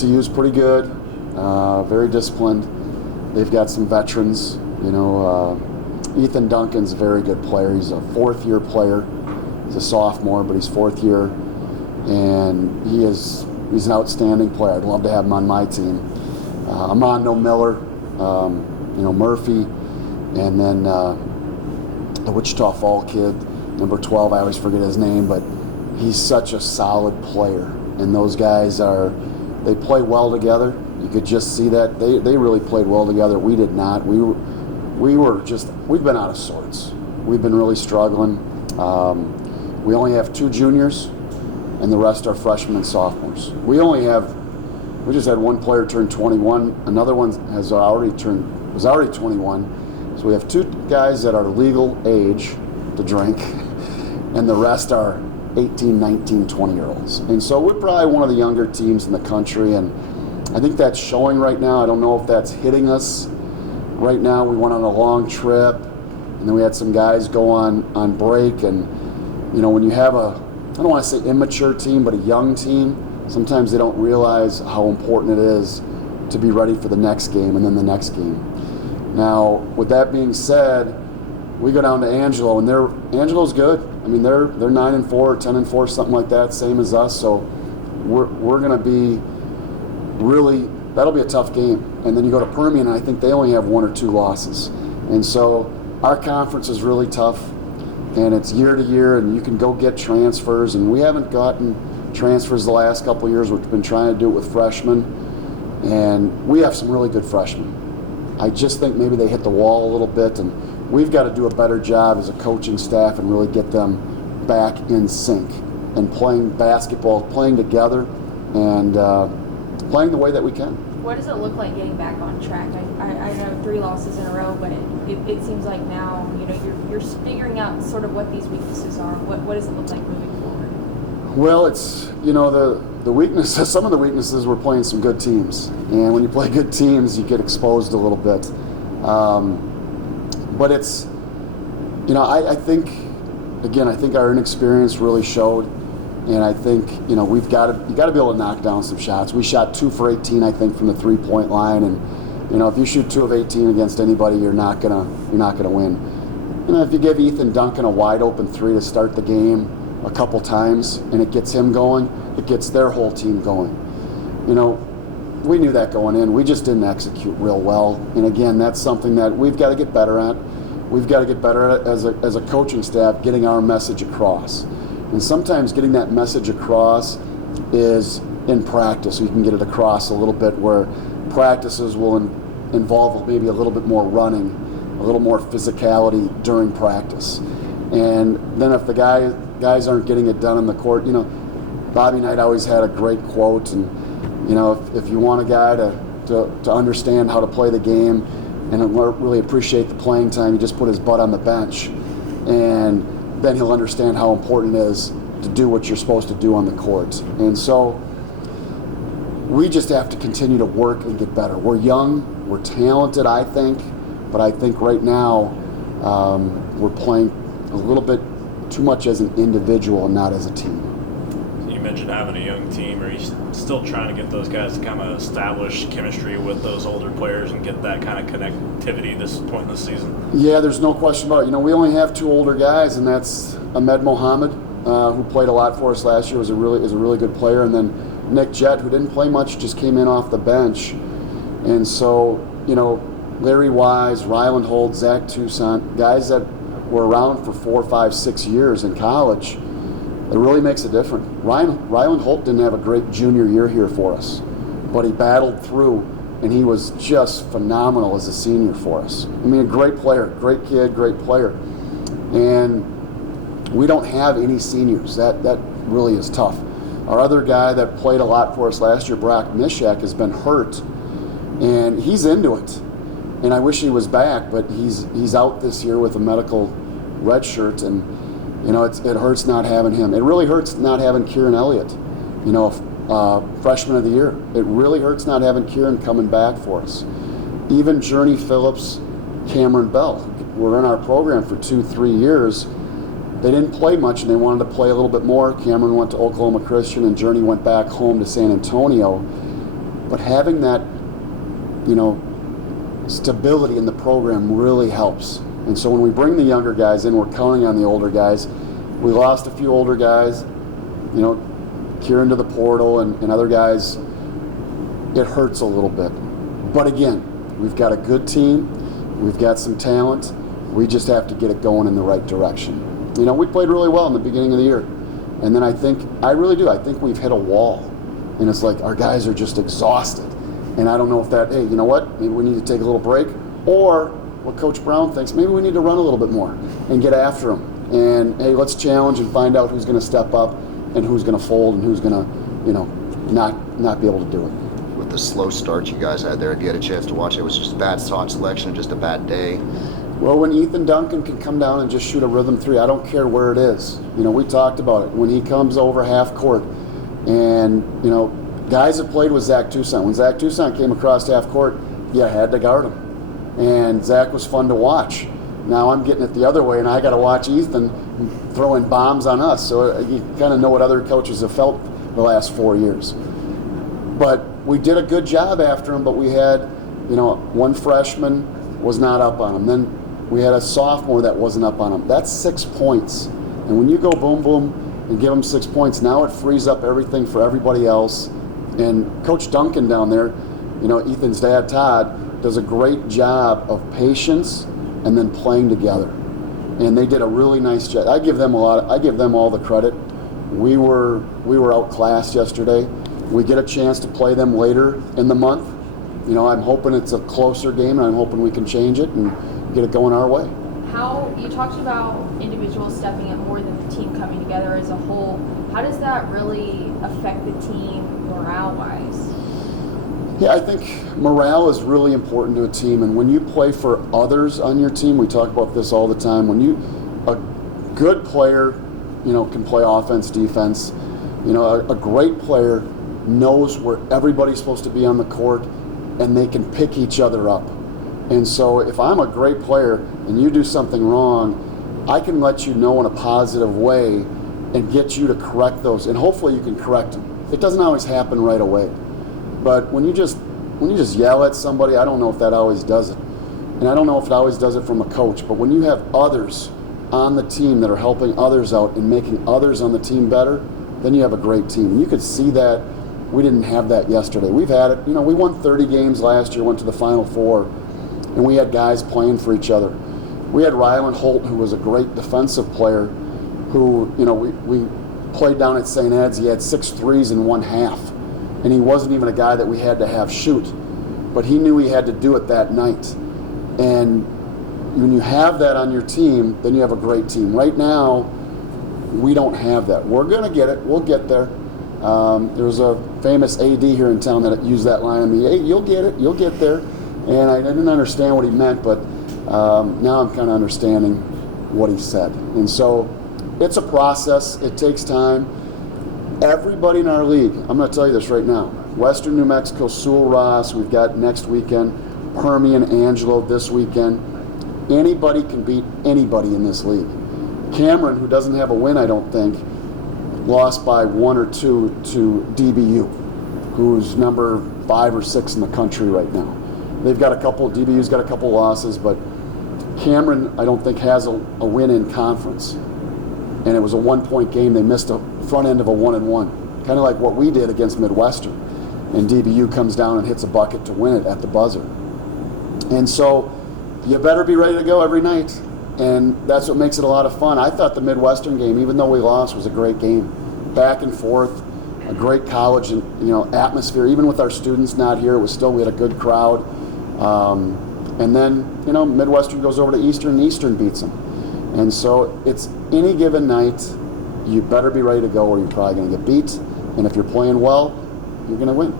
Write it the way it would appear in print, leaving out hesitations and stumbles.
CU's pretty good, very disciplined. They've got some veterans. Ethan Duncan's a very good player. He's a fourth-year player. He's a sophomore, but he's fourth year, and he's an outstanding player. I'd love to have him on my team. Amando Miller, Murphy, and then the Wichita Fall kid, number 12. I always forget his name, but he's such a solid player. And those guys they play well together. You could just see that they really played well together. We did not. We've been out of sorts. We've been really struggling. We only have 2 juniors, and the rest are freshmen and sophomores. We just had one player turn 21. Another one was already 21. So we have 2 guys that are legal age to drink, and the rest are 18, 19, 20-year-olds. And so we're probably one of the younger teams in the country, and I think that's showing right now. I don't know if that's hitting us right now. We went on a long trip, and then we had some guys go on break, and when you have I don't want to say immature team, but a young team, sometimes they don't realize how important it is to be ready for the next game and then the next game. Now, with that being said, we go down to Angelo, and Angelo's good. I mean, they're 9-4 or 10-4, something like that, same as us. So we're going to be that'll be a tough game. And then you go to Permian, and I think they only have 1 or 2 losses. And so our conference is really tough, and it's year to year, and you can go get transfers, and we haven't gotten transfers the last couple of years. We've been trying to do it with freshmen, and we have some really good freshmen. I just think maybe they hit the wall a little bit, and we've got to do a better job as a coaching staff and really get them back in sync and playing basketball, playing together, and playing the way that we can. What does it look like getting back on track? I know 3 losses in a row, but it seems like now you're figuring out sort of what these weaknesses are. What does it look like moving forward? Well, it's the weaknesses. Some of the weaknesses, we're playing some good teams, and when you play good teams, you get exposed a little bit. But it's I think our inexperience really showed. And I think you got to be able to knock down some shots. We shot 2 for 18, I think, from the 3-point line, and if you shoot 2 of 18 against anybody, you're not gonna win. If you give Ethan Duncan a wide open 3 to start the game a couple times, and it gets him going, it gets their whole team going. We knew that going in. We just didn't execute real well. And again, that's something that we've got to get better at. We've got to get better at as a coaching staff, getting our message across. And sometimes getting that message across is in practice. You can get it across a little bit, where practices will involve maybe a little bit more running, a little more physicality during practice. And then if the guys aren't getting it done in the court, Bobby Knight always had a great quote, and if you want a guy to understand how to play the game and really appreciate the playing time, you just put his butt on the bench, and then he'll understand how important it is to do what you're supposed to do on the court. And so we just have to continue to work and get better. We're young, we're talented, I think, but I think right now we're playing a little bit too much as an individual and not as a team. You mentioned having a young team. Are you still trying to get those guys to kind of establish chemistry with those older players and get that kind of connectivity at this point in the season? Yeah, there's no question about it. We only have 2 older guys, and that's Ahmed Mohammed, who played a lot for us last year, is a really good player, and then Nick Jett, who didn't play much, just came in off the bench. And so, Larry Wise, Ryland Holt, Zach Toussaint, guys that were around for 4, 5, 6 years in college, it really makes a difference. Ryland Holt didn't have a great junior year here for us, but he battled through, and he was just phenomenal as a senior for us. I mean, a great player, great kid, great player. And we don't have any seniors. That really is tough. Our other guy that played a lot for us last year, Brock Mishak, has been hurt, and he's into it. And I wish he was back, but he's out this year with a medical red shirt, and it hurts not having him. It really hurts not having Kieran Elliott, freshman of the year. It really hurts not having Kieran coming back for us. Even Journey Phillips, Cameron Bell, who were in our program for 2-3 years. They didn't play much, and they wanted to play a little bit more. Cameron went to Oklahoma Christian, and Journey went back home to San Antonio. But having that, stability in the program really helps. And so when we bring the younger guys in, we're counting on the older guys. We lost a few older guys, Kieran to the portal and other guys. It hurts a little bit. But again, we've got a good team. We've got some talent. We just have to get it going in the right direction. We played really well in the beginning of the year. And then I think we've hit a wall. And it's like our guys are just exhausted. And I don't know if that, hey, you know what? Maybe we need to take a little break. Or what Coach Brown thinks, maybe we need to run a little bit more and get after them. And, hey, let's challenge and find out who's going to step up and who's going to fold and who's going to, not be able to do it. With the slow start you guys had there, if you had a chance to watch it, was just a bad shot selection, just a bad day? Well, when Ethan Duncan can come down and just shoot a rhythm three, I don't care where it is. We talked about it. When he comes over half court and, guys that played with Zach Toussaint. When Zach Toussaint came across half court, you had to guard him. And Zach was fun to watch. Now I'm getting it the other way, and I got to watch Ethan throwing bombs on us. So you kind of know what other coaches have felt the last 4 years. But we did a good job after him, but we had, one freshman was not up on him. Then we had a sophomore that wasn't up on him. That's 6 points. And when you go boom, boom, and give them 6 points, now it frees up everything for everybody else. And Coach Duncan down there, Ethan's dad, Todd, does a great job of patience and then playing together. And they did a really nice job. I give them all the credit. We were outclassed yesterday. We get a chance to play them later in the month. I'm hoping it's a closer game, and I'm hoping we can change it and get it going our way. How you talked about individuals stepping up more than the team coming together as a whole. How does that really affect the team morale-wise? Yeah, I think morale is really important to a team, and when you play for others on your team, we talk about this all the time. When a good player, can play offense, defense. A great player knows where everybody's supposed to be on the court, and they can pick each other up. And so if I'm a great player and you do something wrong, I can let you know in a positive way and get you to correct those, and hopefully you can correct them. It doesn't always happen right away. But when you just yell at somebody, I don't know if that always does it. And I don't know if it always does it from a coach, but when you have others on the team that are helping others out and making others on the team better, then you have a great team. And you could see that. We didn't have that yesterday. We've had it. We won 30 games last year, went to the Final Four, and we had guys playing for each other. We had Ryland Holt, who was a great defensive player, who, we played down at St. Ed's. He had 6 threes in one half, and he wasn't even a guy that we had to have shoot, but he knew he had to do it that night. And when you have that on your team, then you have a great team. Right now, we don't have that. We're going to get it. We'll get there. There was a famous AD here in town that used that line on me. Hey, you'll get it. You'll get there. And I didn't understand what he meant, but now I'm kind of understanding what he said. And so it's a process. It takes time. Everybody in our league, I'm going to tell you this right now, Western New Mexico, Sewell Ross, we've got next weekend, Permian, Angelo this weekend. Anybody can beat anybody in this league. Cameron, who doesn't have a win, I don't think, lost by 1 or 2 to DBU, who's number 5 or 6 in the country right now. DBU's got a couple losses, but Cameron, I don't think, has a win in conference. And it was a 1-point game. They missed a front end of a 1-and-1, kind of like what we did against Midwestern. And DBU comes down and hits a bucket to win it at the buzzer. And so you better be ready to go every night. And that's what makes it a lot of fun. I thought the Midwestern game, even though we lost, was a great game. Back and forth, a great college atmosphere. Even with our students not here, we had a good crowd. And then, Midwestern goes over to Eastern, and Eastern beats them. And so it's any given night, you better be ready to go or you're probably going to get beat. And if you're playing well, you're going to win.